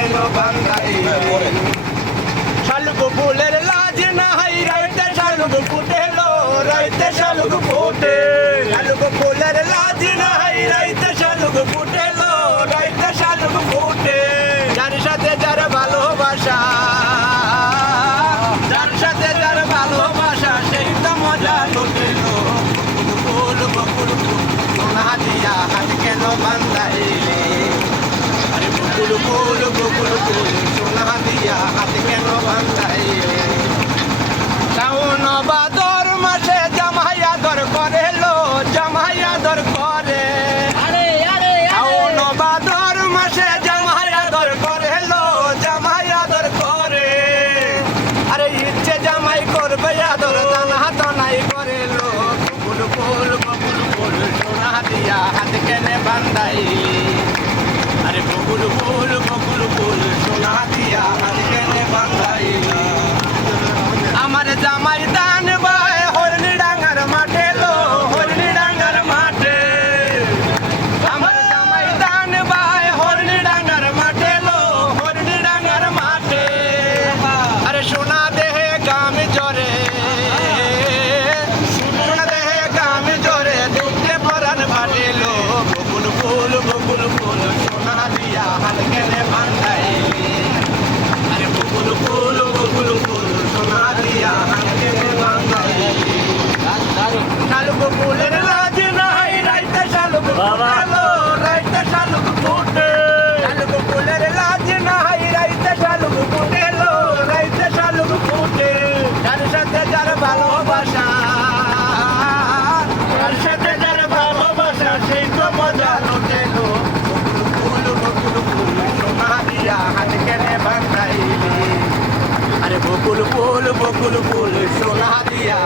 কেন বান্ধাইলে শালুক ফুলের লাজ নাই রাইতে শালুক ফুটেলো রাইতে শালুক ফুটে শালুক ফুলের লাজ নাই রাইতে শালুক ফুটেলো রাইতে শালুক ফুটে যার সাথে যার ভালোবাসা যার সাথে যার ভালোবাসা সেই তো মজা লুটেলো ফুল বকুল ফুল সোনা দিয়া হাত কেন বান্ধাইলে আরে বকুল ফুল সোনা দিয়া হাত কেন বান্ধাইলে শ্রাবণ ভাদর মাসে জামাই আদর করে লো জামাই আদর করে শ্রাবণ ভাদর মাসে জামাই আদর করে লো জামাই আদর করে আরে ইচ্ছে জামাই করবে আদর জানা তো নাই করে লো বকুল ফুল সোনা দিয়া হাত কেনে বান্ধাইলি আরে বকুল ফুল সোনা দিয়া হাত কেনে বান্ধাইলি আমার জামাই দান বাই হরনি ডাঙ্গার মাঠে লো হরনি ডাঙ্গার মাঠে আমার জামাই দান বাই হরনি ডাঙ্গার মাঠে লো হরনি ডাঙ্গার মাঠে আরে সোনা দেহে গাম জরে সোনা দেহে গাম জরে দুঃখে পরাণ ফাটে লো বকুল ফুল সোনা দিয়া হাত কেনে বান্ধাইলি আরে বকুল ফুল সোনা দিয়া হাত কেনে বান্ধাইলি শালুক ফুলের লাজ নাই রাইতে শালুক ফুটেলো রাইতে শালুক ফুটে শালুক ফুলের লাজ নাই রাইতে শালুক ফুটেলো রাইতে শালুক ফুটে যার সাথে যার ভালোবাসা যার সাথে যার ভালোবাসা সেই তো মজা লুটেলো বকুল ফুল সোনা দিয়া হাত কেনে বান্ধাইলি আরে বকুল ফুল সোনা দিয়া